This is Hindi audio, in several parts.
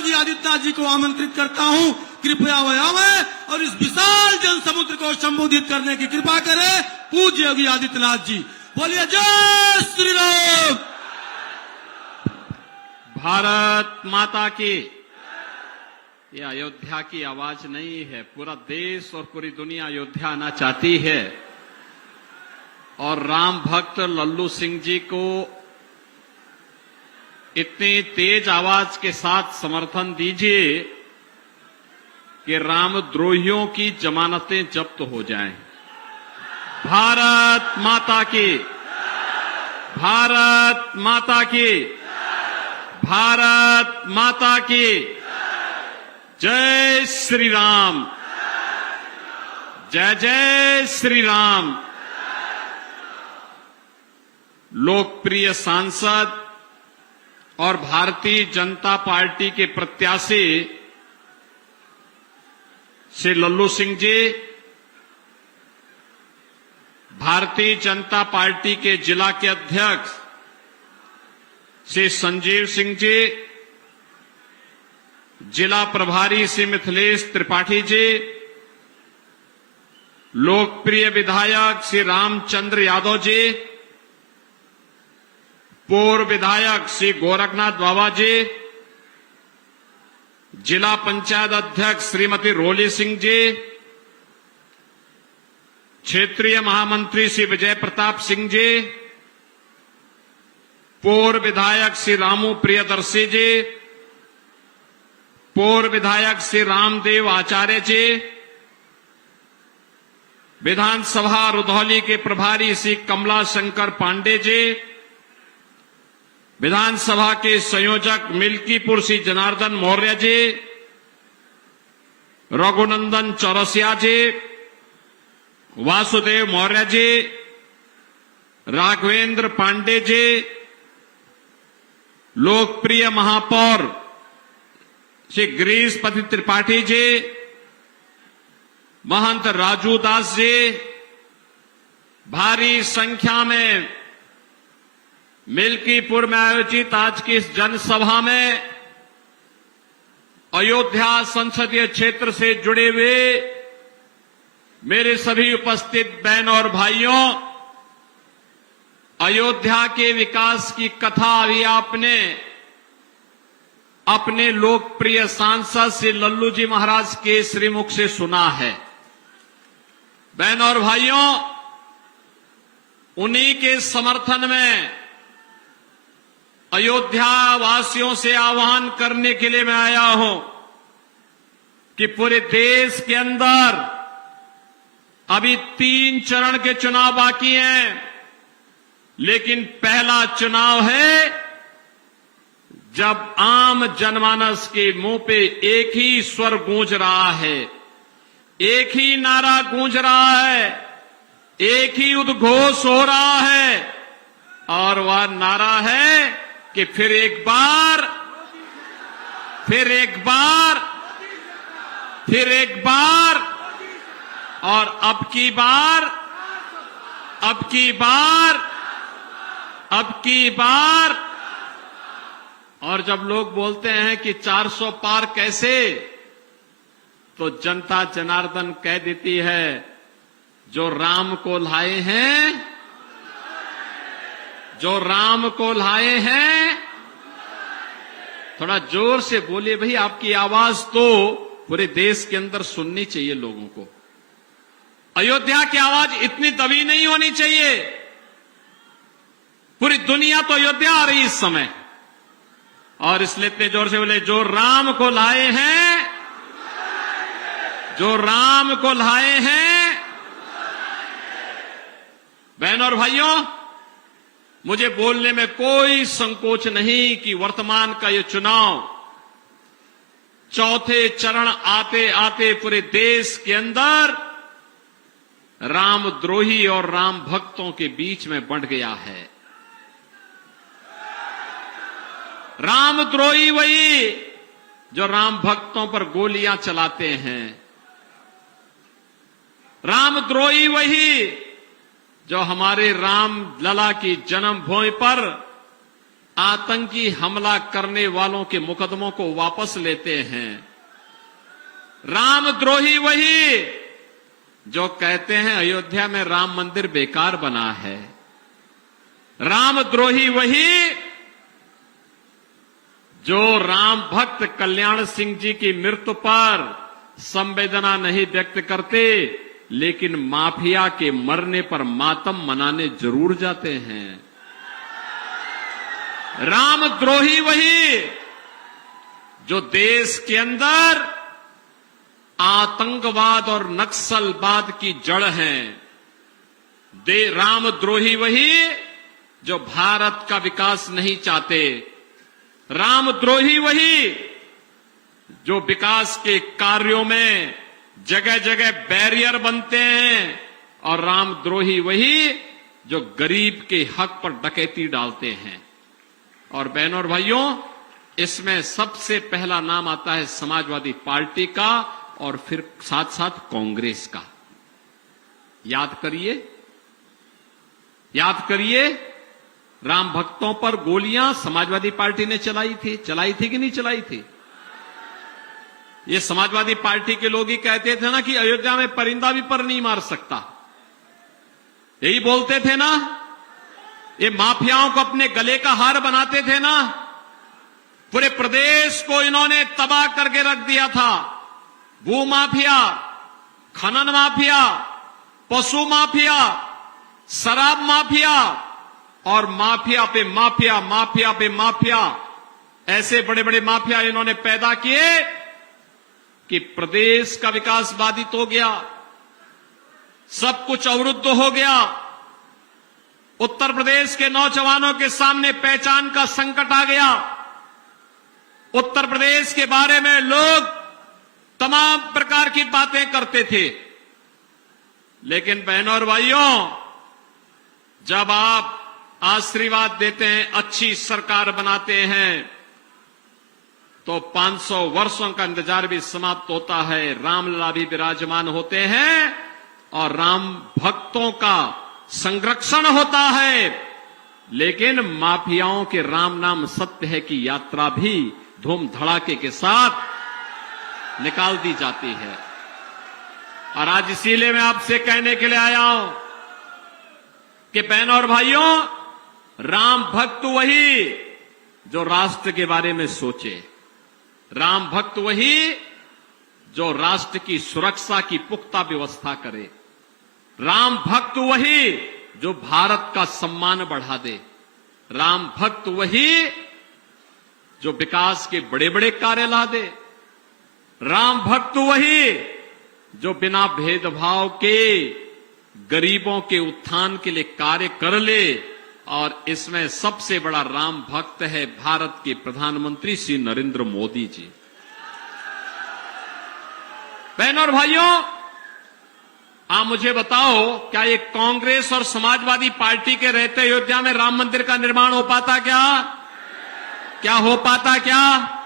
योगी आदित्यनाथ जी को आमंत्रित करता हूं, कृपया वह आवे और इस विशाल जन समुद्र को संबोधित करने की कृपा करें। पूज्य योगी आदित्यनाथ जी, बोलिए जय श्री राम। भारत माता की। ये अयोध्या की आवाज नहीं है, पूरा देश और पूरी दुनिया अयोध्या आना चाहती है। और राम भक्त लल्लू सिंह जी को इतनी तेज आवाज के साथ समर्थन दीजिए कि रामद्रोहियों की जमानतें जब्त हो जाएं। भारत माता की, भारत माता की, भारत माता की जय श्री राम, जय जय श्री राम। लोकप्रिय सांसद और भारतीय जनता पार्टी के प्रत्याशी श्री लल्लू सिंह जी, भारतीय जनता पार्टी के जिला के अध्यक्ष श्री संजीव सिंह जी, जिला प्रभारी श्री मिथिलेश त्रिपाठी जी, लोकप्रिय विधायक श्री रामचंद्र यादव जी, पूर्व विधायक श्री गोरखनाथ बाबा जी, जिला पंचायत अध्यक्ष श्रीमती रोली सिंह जी, क्षेत्रीय महामंत्री श्री विजय प्रताप सिंह जी, पूर्व विधायक श्री रामू प्रियदर्शी जी, पूर्व विधायक श्री रामदेव आचार्य जी, विधानसभा रुधौली के प्रभारी श्री कमला शंकर पांडे जी, विधानसभा के संयोजक मिल्कीपुर श्री जनार्दन मौर्य जी, रघुनंदन चौरसिया जी, वासुदेव मौर्य जी, राघवेंद्र पांडे जी, लोकप्रिय महापौर श्री गिरीशपति त्रिपाठी जी, महंत राजू दास जी, भारी संख्या में मिल्कीपुर में आयोजित आज की इस जनसभा में अयोध्या संसदीय क्षेत्र से जुड़े हुए मेरे सभी उपस्थित बहन और भाइयों, अयोध्या के विकास की कथा अभी आपने अपने लोकप्रिय सांसद श्री लल्लू जी महाराज के श्रीमुख से सुना है। बहन और भाइयों, उन्हीं के समर्थन में अयोध्या वासियों से आह्वान करने के लिए मैं आया हूं कि पूरे देश के अंदर अभी 3 चरण के चुनाव बाकी हैं, लेकिन पहला चुनाव है जब आम जनमानस के मुंह पे एक ही स्वर गूंज रहा है, एक ही नारा गूंज रहा है, एक ही उद्घोष हो रहा है, और वह नारा है कि फिर एक बार, फिर एक बार, फिर एक बार, और अब की बार, अब की बार, अब की बार। और जब लोग बोलते हैं कि 400 पार कैसे, तो जनता जनार्दन कह देती है, जो राम को लाए हैं, जो राम को लाए हैं। थोड़ा जोर से बोलिए भाई, आपकी आवाज तो पूरे देश के अंदर सुननी चाहिए लोगों को। अयोध्या की आवाज इतनी दबी नहीं होनी चाहिए। पूरी दुनिया तो अयोध्या आ रही इस समय, और इसलिए इतने जोर से बोले, जो राम को लाए हैं, जो राम को लाए हैं। बहनों और भाइयों, मुझे बोलने में कोई संकोच नहीं कि वर्तमान का ये चुनाव चौथे चरण आते आते पूरे देश के अंदर रामद्रोही और राम भक्तों के बीच में बंट गया है। रामद्रोही वही जो राम भक्तों पर गोलियां चलाते हैं, रामद्रोही वही जो हमारे राम लला की जन्मभूमि पर आतंकी हमला करने वालों के मुकदमों को वापस लेते हैं। रामद्रोही वही जो कहते हैं अयोध्या में राम मंदिर बेकार बना है। रामद्रोही वही जो राम भक्त कल्याण सिंह जी की मृत्यु पर संवेदना नहीं व्यक्त करते, लेकिन माफिया के मरने पर मातम मनाने जरूर जाते हैं। रामद्रोही वही जो देश के अंदर आतंकवाद और नक्सलवाद की जड़ हैं। रामद्रोही वही जो भारत का विकास नहीं चाहते। रामद्रोही वही जो विकास के कार्यों में जगह जगह बैरियर बनते हैं, और रामद्रोही वही जो गरीब के हक पर डकैती डालते हैं। और बहनों और भाइयों, इसमें सबसे पहला नाम आता है समाजवादी पार्टी का, और फिर साथ साथ कांग्रेस का। याद करिए, राम भक्तों पर गोलियां समाजवादी पार्टी ने चलाई थी कि नहीं चलाई थी? ये समाजवादी पार्टी के लोग ही कहते थे ना कि अयोध्या में परिंदा भी पर नहीं मार सकता। यही बोलते थे ना। ये माफियाओं को अपने गले का हार बनाते थे ना। पूरे प्रदेश को इन्होंने तबाह करके रख दिया था। भू माफिया, खनन माफिया, पशु माफिया, शराब माफिया, और माफिया पे माफिया, माफिया पे माफिया, ऐसे बड़े बड़े माफिया इन्होंने पैदा किए कि प्रदेश का विकास बाधित हो गया, सब कुछ अवरुद्ध हो गया। उत्तर प्रदेश के नौजवानों के सामने पहचान का संकट आ गया। उत्तर प्रदेश के बारे में लोग तमाम प्रकार की बातें करते थे। लेकिन बहनों और भाइयों, जब आप आशीर्वाद देते हैं, अच्छी सरकार बनाते हैं, तो 500 वर्षों का इंतजार भी समाप्त होता है। रामलला भी विराजमान होते हैं और राम भक्तों का संरक्षण होता है। लेकिन माफियाओं के राम नाम सत्य है की यात्रा भी धूम धड़ाके के साथ निकाल दी जाती है। और आज इसीलिए मैं आपसे कहने के लिए आया हूं कि बहनों और भाइयों, राम भक्त वही जो राष्ट्र के बारे में सोचे। राम भक्त वही जो राष्ट्र की सुरक्षा की पुख्ता व्यवस्था करे। राम भक्त वही जो भारत का सम्मान बढ़ा दे। राम भक्त वही जो विकास के बड़े बड़े कार्य ला दे। राम भक्त वही जो बिना भेदभाव के गरीबों के उत्थान के लिए कार्य कर ले। और इसमें सबसे बड़ा राम भक्त है भारत के प्रधानमंत्री श्री नरेंद्र मोदी जी। बहनों और भाइयों, आप मुझे बताओ, क्या ये कांग्रेस और समाजवादी पार्टी के रहते अयोध्या में राम मंदिर का निर्माण हो पाता क्या? क्या हो पाता क्या?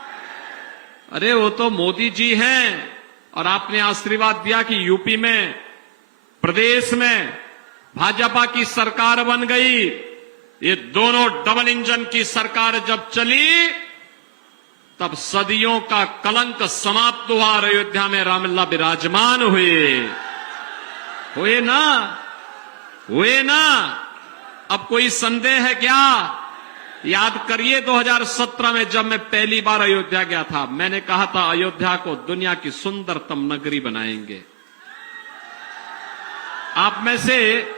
अरे वो तो मोदी जी हैं, और आपने आशीर्वाद दिया कि यूपी में, प्रदेश में भाजपा की सरकार बन गई। ये दोनों डबल इंजन की सरकार जब चली, तब सदियों का कलंक समाप्त हुआ और अयोध्या में रामलला विराजमान हुए ना। अब कोई संदेह है क्या? याद करिए 2017 में जब मैं पहली बार अयोध्या गया था, मैंने कहा था अयोध्या को दुनिया की सुंदरतम नगरी बनाएंगे। आप में से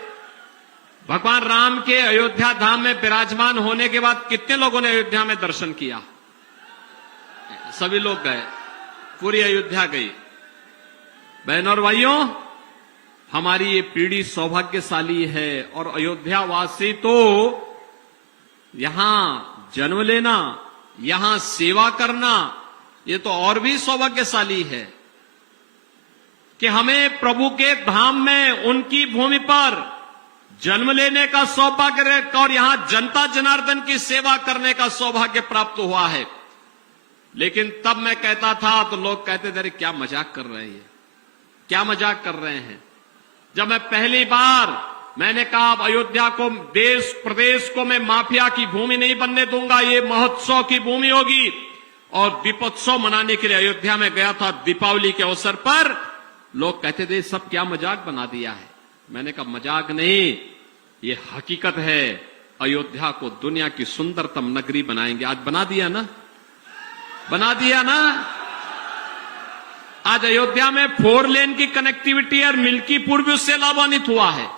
भगवान राम के अयोध्या धाम में विराजमान होने के बाद कितने लोगों ने अयोध्या में दर्शन किया? सभी लोग गए, पूरी अयोध्या गई। बहनों और भाइयों, हमारी ये पीढ़ी सौभाग्यशाली है, और अयोध्यावासी तो यहां जन्म लेना, यहां सेवा करना, ये तो और भी सौभाग्यशाली है कि हमें प्रभु के धाम में, उनकी भूमि पर जन्म लेने का सौभाग्य और यहां जनता जनार्दन की सेवा करने का सौभाग्य प्राप्त हुआ है। लेकिन तब मैं कहता था तो लोग कहते थे, अरे क्या मजाक कर रहे हैं, क्या मजाक कर रहे हैं। जब मैं पहली बार मैंने कहा अब अयोध्या को, देश प्रदेश को मैं माफिया की भूमि नहीं बनने दूंगा, ये महोत्सव की भूमि होगी। और दीपोत्सव मनाने के लिए अयोध्या में गया था दीपावली के अवसर पर। लोग कहते थे सब क्या मजाक बना दिया है। मैंने कहा मजाक नहीं, ये हकीकत है। अयोध्या को दुनिया की सुंदरतम नगरी बनाएंगे। आज बना दिया ना, बना दिया ना। आज अयोध्या में 4 लेन की कनेक्टिविटी और मिल्कीपुर भी उससे लाभान्वित हुआ है।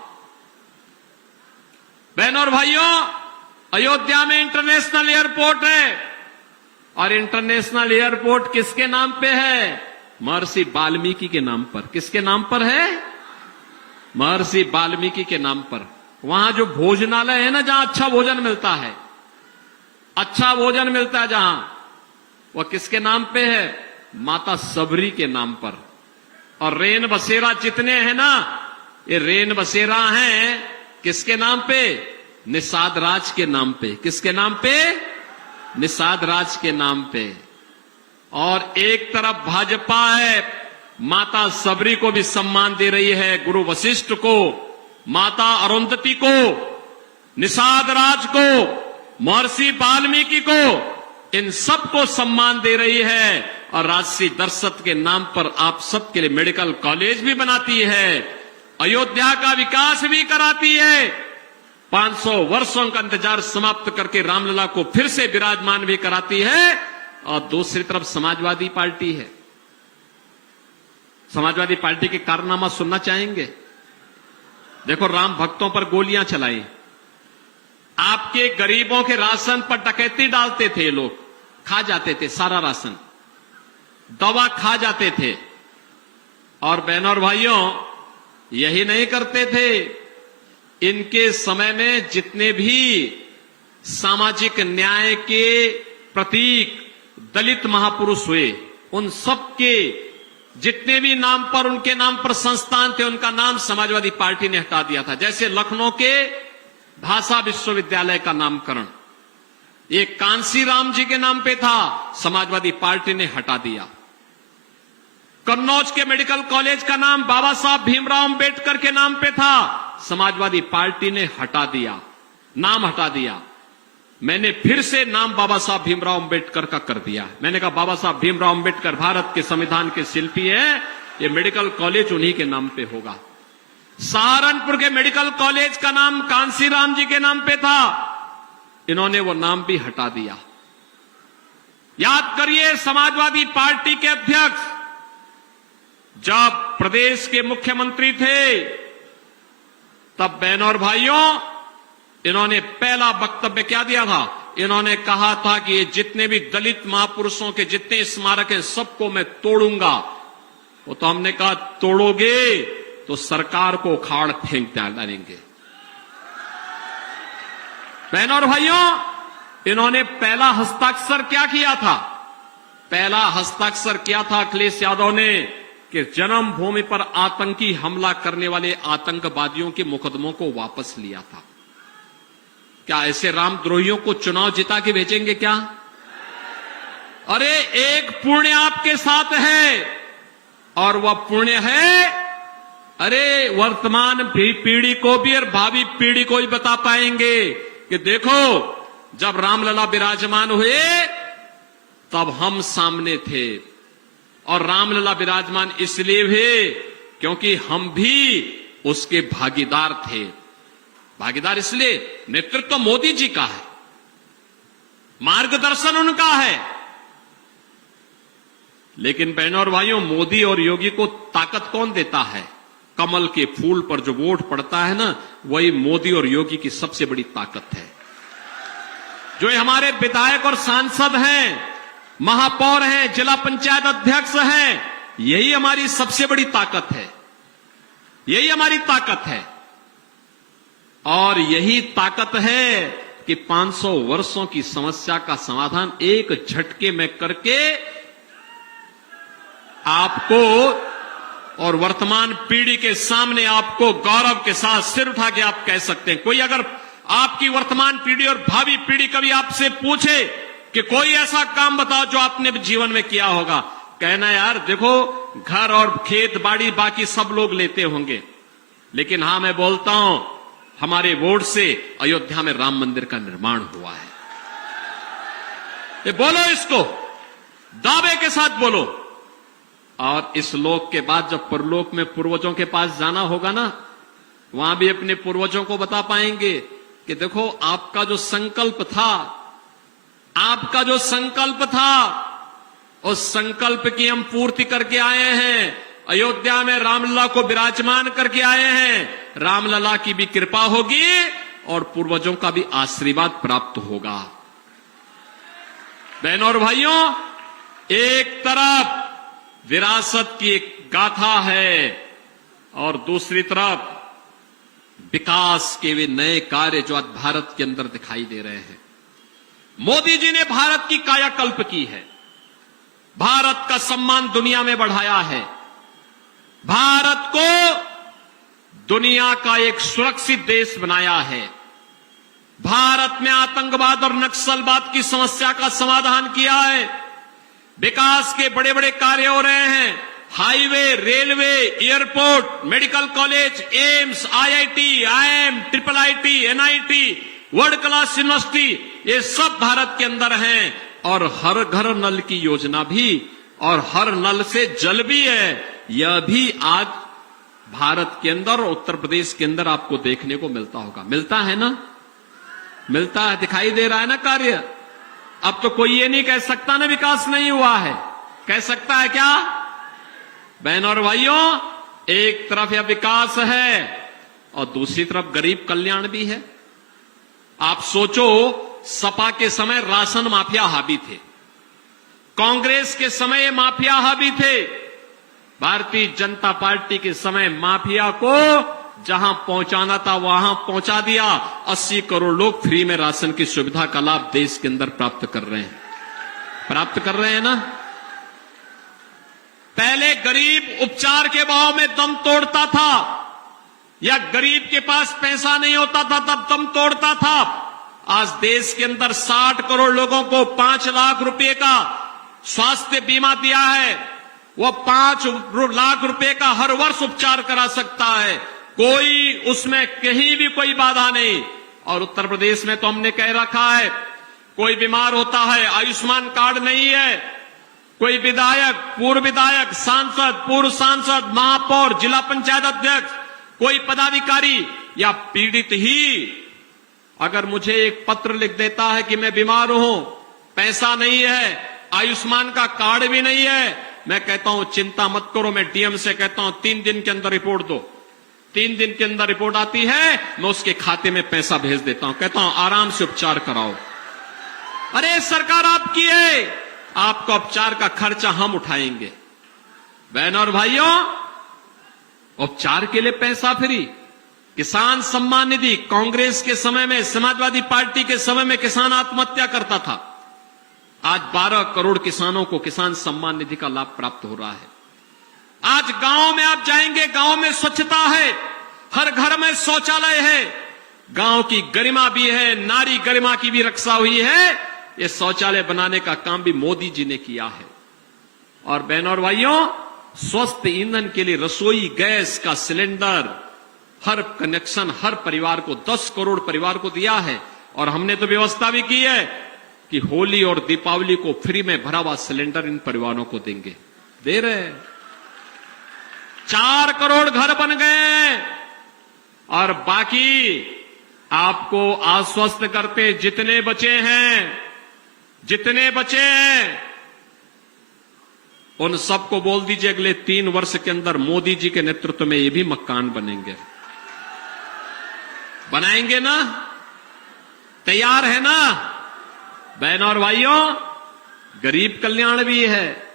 बहनों और भाइयों, अयोध्या में इंटरनेशनल एयरपोर्ट है, और इंटरनेशनल एयरपोर्ट किसके नाम पे है? महर्षि वाल्मीकि के नाम पर। किसके नाम पर है? महर्षि वाल्मीकि के नाम पर। वहां जो भोजनालय है ना, जहां अच्छा भोजन मिलता है, अच्छा भोजन मिलता है जहां, वह किसके नाम पे है? माता सबरी के नाम पर। और रेन बसेरा जितने हैं ना, ये रेन बसेरा हैं किसके नाम पे? निषाद राज के नाम पे। किसके नाम पे? निषाद राज के नाम पे। और एक तरफ भाजपा है, माता सबरी को भी सम्मान दे रही है, गुरु वशिष्ठ को, माता अरुंधति को, निषाद राज को, महर्षि वाल्मीकि को, इन सबको सम्मान दे रही है। और राजसी दर्शक के नाम पर आप सबके लिए मेडिकल कॉलेज भी बनाती है, अयोध्या का विकास भी कराती है, 500 वर्षों का इंतजार समाप्त करके रामलला को फिर से विराजमान भी कराती है। और दूसरी तरफ समाजवादी पार्टी है। समाजवादी पार्टी के कारनामा सुनना चाहेंगे? देखो, राम भक्तों पर गोलियां चलाई, आपके गरीबों के राशन पर डकैती डालते थे, लोग खा जाते थे सारा राशन, दवा खा जाते थे। और बहनों और भाइयों, यही नहीं करते थे, इनके समय में जितने भी सामाजिक न्याय के प्रतीक दलित महापुरुष हुए, उन सबके जितने भी नाम पर, उनके नाम पर संस्थान थे, उनका नाम समाजवादी पार्टी ने हटा दिया था। जैसे लखनऊ के भाषा विश्वविद्यालय का नामकरण ये कांसीराम जी के नाम पे था, समाजवादी पार्टी ने हटा दिया। कन्नौज के मेडिकल कॉलेज का नाम बाबा साहब भीमराव अंबेडकर के नाम पे था, समाजवादी पार्टी ने हटा दिया, नाम हटा दिया। मैंने फिर से नाम बाबा साहब भीमराव अंबेडकर का कर दिया। मैंने कहा बाबा साहब भीमराव अंबेडकर भारत के संविधान के शिल्पी हैं, ये मेडिकल कॉलेज उन्हीं के नाम पे होगा। सहारनपुर के मेडिकल कॉलेज का नाम कांसीराम जी के नाम पे था, इन्होंने वो नाम भी हटा दिया। याद करिए, समाजवादी पार्टी के अध्यक्ष जब प्रदेश के मुख्यमंत्री थे, तब बहनों और भाइयों, इन्होंने पहला वक्तव्य क्या दिया था? इन्होंने कहा था कि ये जितने भी दलित महापुरुषों के जितने स्मारक हैं, सबको मैं तोड़ूंगा। वो तो हमने कहा तोड़ोगे तो सरकार को उखाड़ फेंक डालेंगे। बहनों और भाइयों, इन्होंने पहला हस्ताक्षर क्या किया था? पहला हस्ताक्षर किया था अखिलेश यादव ने कि जन्मभूमि पर आतंकी हमला करने वाले आतंकवादियों के मुकदमों को वापस लिया था। क्या ऐसे रामद्रोहियों को चुनाव जिता के भेजेंगे क्या? अरे एक पुण्य आपके साथ है, और वह पुण्य है, अरे वर्तमान पीढ़ी को भी और भावी पीढ़ी को भी बता पाएंगे कि देखो, जब रामलला विराजमान हुए तब हम सामने थे, और रामलला विराजमान इसलिए हुए क्योंकि हम भी उसके भागीदार थे। भागीदार इसलिए, नेतृत्व तो मोदी जी का है, मार्गदर्शन उनका है, लेकिन बहनों और भाइयों, मोदी और योगी को ताकत कौन देता है? कमल के फूल पर जो वोट पड़ता है ना, वही मोदी और योगी की सबसे बड़ी ताकत है। जो हमारे विधायक और सांसद हैं, महापौर हैं, जिला पंचायत अध्यक्ष हैं, यही हमारी सबसे बड़ी ताकत है, यही हमारी ताकत है। और यही ताकत है कि 500 वर्षों की समस्या का समाधान एक झटके में करके आपको और वर्तमान पीढ़ी के सामने आपको गौरव के साथ सिर उठा के आप कह सकते हैं। कोई अगर आपकी वर्तमान पीढ़ी और भावी पीढ़ी कभी आपसे पूछे कि कोई ऐसा काम बताओ जो आपने जीवन में किया होगा, कहना यार देखो, घर और खेत बाड़ी बाकी सब लोग लेते होंगे, लेकिन हां मैं बोलता हूं हमारे वोट से अयोध्या में राम मंदिर का निर्माण हुआ है। ये बोलो, इसको दावे के साथ बोलो। और इस लोक के बाद जब परलोक में पूर्वजों के पास जाना होगा ना, वहां भी अपने पूर्वजों को बता पाएंगे कि देखो आपका जो संकल्प था, उस संकल्प की हम पूर्ति करके आए हैं। अयोध्या में रामलला को विराजमान करके आए हैं। रामलला की भी कृपा होगी और पूर्वजों का भी आशीर्वाद प्राप्त होगा। बहनों और भाइयों, एक तरफ विरासत की एक गाथा है और दूसरी तरफ विकास के वे नए कार्य जो आज भारत के अंदर दिखाई दे रहे हैं। मोदी जी ने भारत की कायाकल्प की है, भारत का सम्मान दुनिया में बढ़ाया है, भारत को दुनिया का एक सुरक्षित देश बनाया है, भारत में आतंकवाद और नक्सलवाद की समस्या का समाधान किया है। विकास के बड़े बड़े कार्य हो रहे हैं, highway, railway, airport, medical college, AIIMS, IIT, IIM, IIIT, NIT, world class university, ये सब भारत के अंदर हैं। और हर घर नल की योजना भी, और हर नल से जल भी है, यह भी आज भारत के अंदर और उत्तर प्रदेश के अंदर आपको देखने को मिलता होगा। मिलता है ना, मिलता है, दिखाई दे रहा है ना कार्य। अब तो कोई ये नहीं कह सकता ना विकास नहीं हुआ है, कह सकता है क्या? बहनों और भाइयों, एक तरफ यह विकास है और दूसरी तरफ गरीब कल्याण भी है। आप सोचो, सपा के समय राशन माफिया हावी थे, कांग्रेस के समय माफिया हावी थे, भारतीय जनता पार्टी के समय माफिया को जहां पहुंचाना था वहां पहुंचा दिया। 80 करोड़ लोग फ्री में राशन की सुविधा का लाभ देश के अंदर प्राप्त कर रहे हैं ना। पहले गरीब उपचार के भाव में दम तोड़ता था, या गरीब के पास पैसा नहीं होता था तब दम तोड़ता था। आज देश के अंदर 60 करोड़ लोगों को 5 लाख रुपए का स्वास्थ्य बीमा दिया है। वो 5 लाख रुपए का हर वर्ष उपचार करा सकता है, कोई उसमें कहीं भी कोई बाधा नहीं। और उत्तर प्रदेश में तो हमने कह रखा है, कोई बीमार होता है, आयुष्मान कार्ड नहीं है, कोई विधायक, पूर्व विधायक, सांसद, पूर्व सांसद, महापौर, जिला पंचायत अध्यक्ष, कोई पदाधिकारी या पीड़ित ही अगर मुझे एक पत्र लिख देता है कि मैं बीमार हूं, पैसा नहीं है, आयुष्मान का कार्ड भी नहीं है, मैं कहता हूं चिंता मत करो, मैं डीएम से कहता हूं 3 दिन के अंदर रिपोर्ट दो। 3 दिन के अंदर रिपोर्ट आती है, मैं उसके खाते में पैसा भेज देता हूं, कहता हूं आराम से उपचार कराओ। अरे सरकार आपकी है, आपका उपचार का खर्चा हम उठाएंगे। बहनों और भाइयों, उपचार के लिए पैसा फ्री। किसान सम्मान निधि, कांग्रेस के समय में, समाजवादी पार्टी के समय में किसान आत्महत्या करता था, आज 12 करोड़ किसानों को किसान सम्मान निधि का लाभ प्राप्त हो रहा है। आज गांव में आप जाएंगे, गांव में स्वच्छता है, हर घर में शौचालय है, गांव की गरिमा भी है, नारी गरिमा की भी रक्षा हुई है। ये शौचालय बनाने का काम भी मोदी जी ने किया है। और बहनों और भाइयों, स्वस्थ ईंधन के लिए रसोई गैस का सिलेंडर हर कनेक्शन हर परिवार को 10 करोड़ परिवार को दिया है। और हमने तो व्यवस्था भी की है कि होली और दीपावली को फ्री में भरा हुआ सिलेंडर इन परिवारों को देंगे, दे रहे हैं। 4 करोड़ घर बन गए और बाकी आपको आश्वस्त करते जितने बचे हैं उन सबको बोल दीजिए अगले 3 वर्ष के अंदर मोदी जी के नेतृत्व में ये भी मकान बनेंगे। बनाएंगे ना? तैयार है ना? बहनों और भाइयों, गरीब कल्याण भी है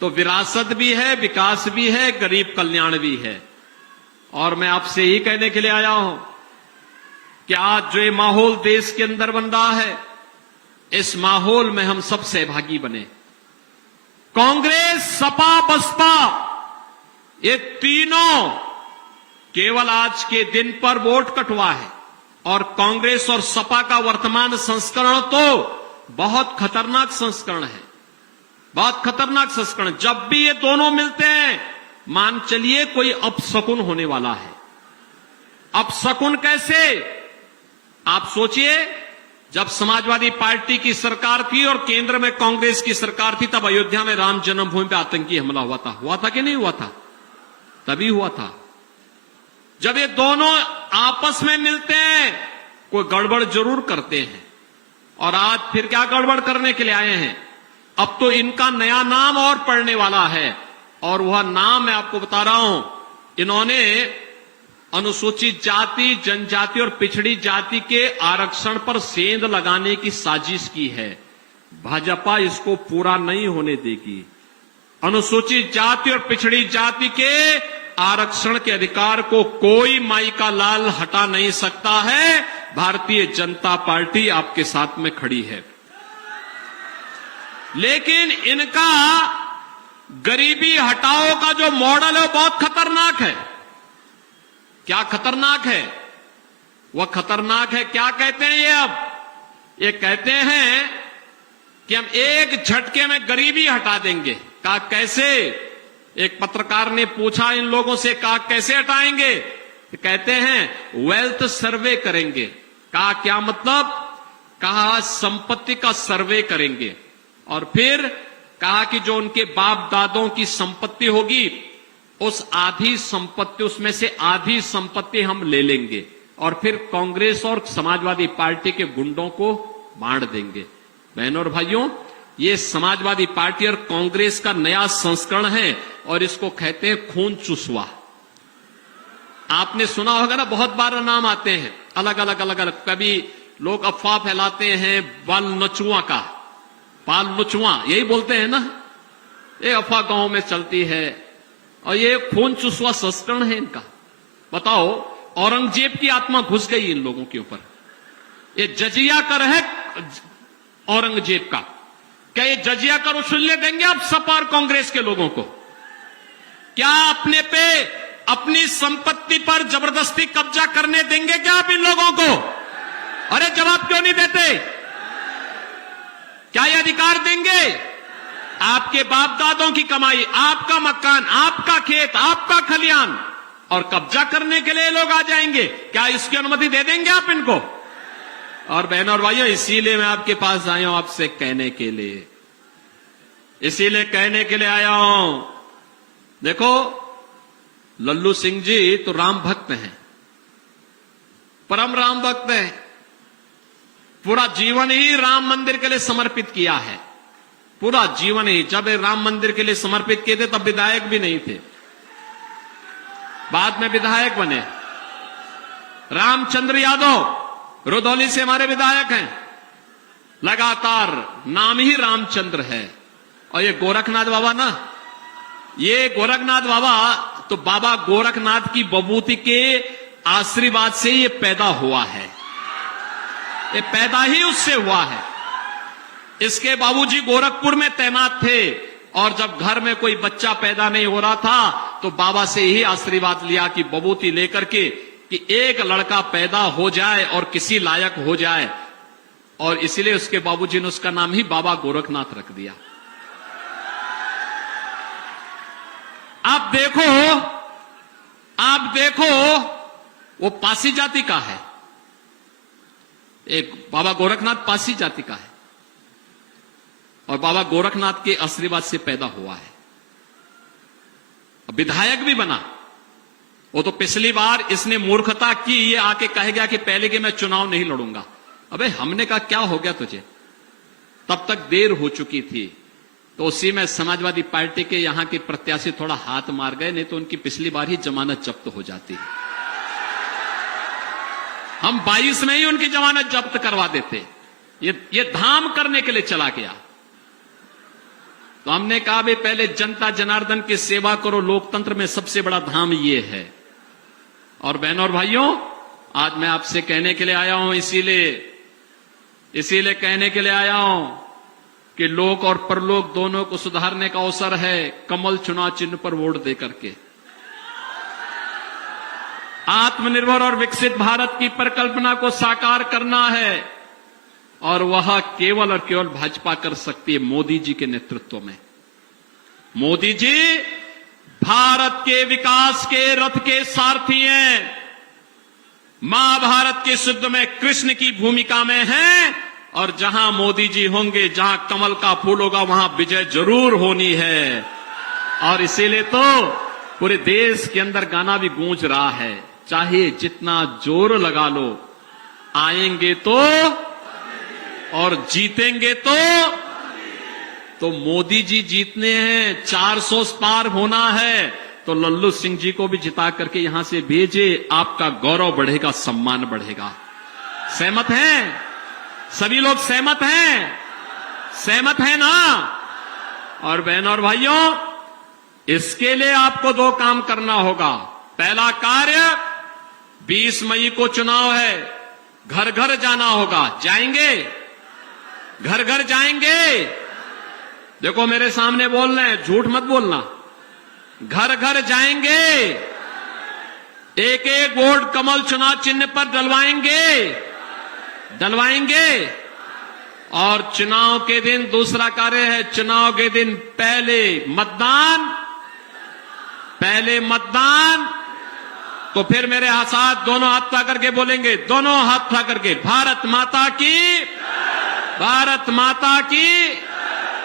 तो विरासत भी है, विकास भी है, गरीब कल्याण भी है। और मैं आपसे यही कहने के लिए आया हूं कि आज जो ये माहौल देश के अंदर बन रहा है, इस माहौल में हम सब सहभागी बने। कांग्रेस, सपा, बसपा, ये तीनों केवल आज के दिन पर वोट कटवा है। और कांग्रेस और सपा का वर्तमान संस्करण तो बहुत खतरनाक संस्करण है, बहुत खतरनाक संस्करण। जब भी ये दोनों मिलते हैं, मान चलिए कोई अपशकुन होने वाला है। अब शकुन कैसे? आप सोचिए, जब समाजवादी पार्टी की सरकार थी और केंद्र में कांग्रेस की सरकार थी, तब अयोध्या में राम जन्मभूमि पे आतंकी हमला हुआ था कि नहीं हुआ था? तभी हुआ था। जब ये दोनों आपस में मिलते हैं, कोई गड़बड़ जरूर करते हैं। और आज फिर क्या गड़बड़ करने के लिए आए हैं? अब तो इनका नया नाम और पड़ने वाला है, और वह नाम मैं आपको बता रहा हूं। इन्होंने अनुसूचित जाति, जनजाति और पिछड़ी जाति के आरक्षण पर सेंध लगाने की साजिश की है। भाजपा इसको पूरा नहीं होने देगी। अनुसूचित जाति और पिछड़ी जाति के आरक्षण के अधिकार को कोई माई का लाल हटा नहीं सकता है। भारतीय जनता पार्टी आपके साथ में खड़ी है। लेकिन इनका गरीबी हटाओ का जो मॉडल है वो बहुत खतरनाक है। क्या खतरनाक है? वह खतरनाक है, क्या कहते हैं ये? अब ये कहते हैं कि हम एक झटके में गरीबी हटा देंगे। कहा कैसे? एक पत्रकार ने पूछा इन लोगों से, कहा कैसे हटाएंगे? तो कहते हैं वेल्थ सर्वे करेंगे। कहा क्या मतलब? कहा संपत्ति का सर्वे करेंगे, और फिर कहा कि जो उनके बाप दादों की संपत्ति होगी, उस आधी संपत्ति, उसमें से आधी संपत्ति हम ले लेंगे, और फिर कांग्रेस और समाजवादी पार्टी के गुंडों को बांट देंगे। बहनों और भाइयों, ये समाजवादी पार्टी और कांग्रेस का नया संस्करण है, और इसको कहते हैं खून चूसवा। आपने सुना होगा ना, बहुत बार नाम आते हैं अलग अलग। कभी लोग अफवाह फैलाते हैं बाल नचुआ का, बाल नचुआ यही बोलते हैं ना, ये अफवाह गांव में चलती है, और ये खून चूसवा संस्करण है इनका। बताओ, औरंगजेब की आत्मा घुस गई इन लोगों के ऊपर। ये जजिया कर है औरंगजेब का। क्या ये जजिया कर उछलने देंगे आप सपा और कांग्रेस के लोगों को? क्या अपने पे, अपनी संपत्ति पर जबरदस्ती कब्जा करने देंगे क्या आप इन लोगों को? अरे जवाब क्यों नहीं देते? क्या ये अधिकार देंगे? आपके बाप दादों की कमाई, आपका मकान, आपका खेत, आपका खलियान, और कब्जा करने के लिए लोग आ जाएंगे? क्या इसकी अनुमति दे देंगे आप इनको? और बहनों और भाइयों, इसीलिए मैं आपके पास आया हूं, आपसे कहने के लिए, इसीलिए कहने के लिए आया हूं। देखो, लल्लू सिंह जी तो राम भक्त हैं, परम राम भक्त हैं। पूरा जीवन ही राम मंदिर के लिए समर्पित किया है, पूरा जीवन ही। जब राम मंदिर के लिए समर्पित किए थे तब विधायक भी नहीं थे, बाद में विधायक बने। रामचंद्र यादव रुधौली से हमारे विधायक हैं, लगातार नाम ही रामचंद्र है। और ये गोरखनाथ बाबा ना, ये गोरखनाथ बाबा तो बाबा गोरखनाथ की बबूती के आशीर्वाद से ये पैदा हुआ है, ये पैदा ही उससे हुआ है। इसके बाबूजी गोरखपुर में तैनात थे, और जब घर में कोई बच्चा पैदा नहीं हो रहा था तो बाबा से ही आशीर्वाद लिया कि बबूती लेकर के, कि एक लड़का पैदा हो जाए और किसी लायक हो जाए, और इसलिए उसके बाबूजी ने उसका नाम ही बाबा गोरखनाथ रख दिया। आप देखो वो पासी जाति का है, एक बाबा गोरखनाथ पासी जाति का है, और बाबा गोरखनाथ के आशीर्वाद से पैदा हुआ है। विधायक भी बना। वो तो पिछली बार इसने मूर्खता की, ये आके कहेगा कि पहले कि मैं चुनाव नहीं लड़ूंगा। अबे हमने कहा क्या हो गया तुझे? तब तक देर हो चुकी थी, तो उसी में समाजवादी पार्टी के यहां के प्रत्याशी थोड़ा हाथ मार गए, नहीं तो उनकी पिछली बार ही जमानत जब्त हो जाती। हम 22 में ही उनकी जमानत जब्त करवा देते। ये धाम करने के लिए चला गया। तो हमने कहा भाई पहले जनता जनार्दन की सेवा करो, लोकतंत्र में सबसे बड़ा धाम ये है। और बहनों और भाइयों, आज मैं आपसे कहने के लिए आया हूं, इसीलिए कहने के लिए आया हूं कि लोक और परलोक दोनों को सुधारने का अवसर है। कमल चुनाव चिन्ह पर वोट देकर के आत्मनिर्भर और विकसित भारत की परिकल्पना को साकार करना है, और वह केवल और केवल भाजपा कर सकती है, मोदी जी के नेतृत्व में। मोदी जी भारत के विकास के रथ के सारथी हैं। महाभारत के युद्ध में कृष्ण की भूमिका में हैं और जहां मोदी जी होंगे, जहां कमल का फूल होगा, वहां विजय जरूर होनी है। और इसीलिए तो पूरे देश के अंदर गाना भी गूंज रहा है, चाहे जितना जोर लगा लो, आएंगे तो और जीतेंगे तो मोदी जी जीतने हैं, 400 पार होना है, तो लल्लू सिंह जी को भी जिता करके यहां से भेजे, आपका गौरव बढ़ेगा, सम्मान बढ़ेगा। सहमत हैं? सभी लोग सहमत हैं? सहमत हैं ना? और बहनों और भाइयों, इसके लिए आपको 2 काम करना होगा। पहला कार्य, 20 मई को चुनाव है, घर घर जाना होगा। जाएंगे? घर घर जाएंगे? देखो मेरे सामने बोल रहे हैं, झूठ मत बोलना। घर घर जाएंगे, एक एक वोट कमल चुनाव चिन्ह पर डलवाएंगे। और चुनाव के दिन दूसरा कार्य है, चुनाव के दिन पहले मतदान, तो फिर मेरे साथ दोनों हाथ उठा करके बोलेंगे, दोनों हाथ उठा करके, भारत माता की, भारत माता की,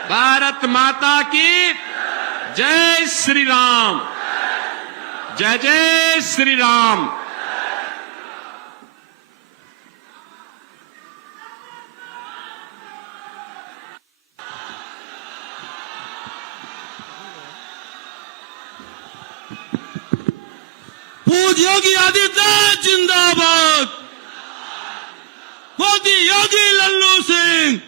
भारत माता की जय श्री राम, जय जय श्री राम। पूज्य योगी आदित्यनाथ जिंदाबाद, मोदी योगी लल्लू सिंह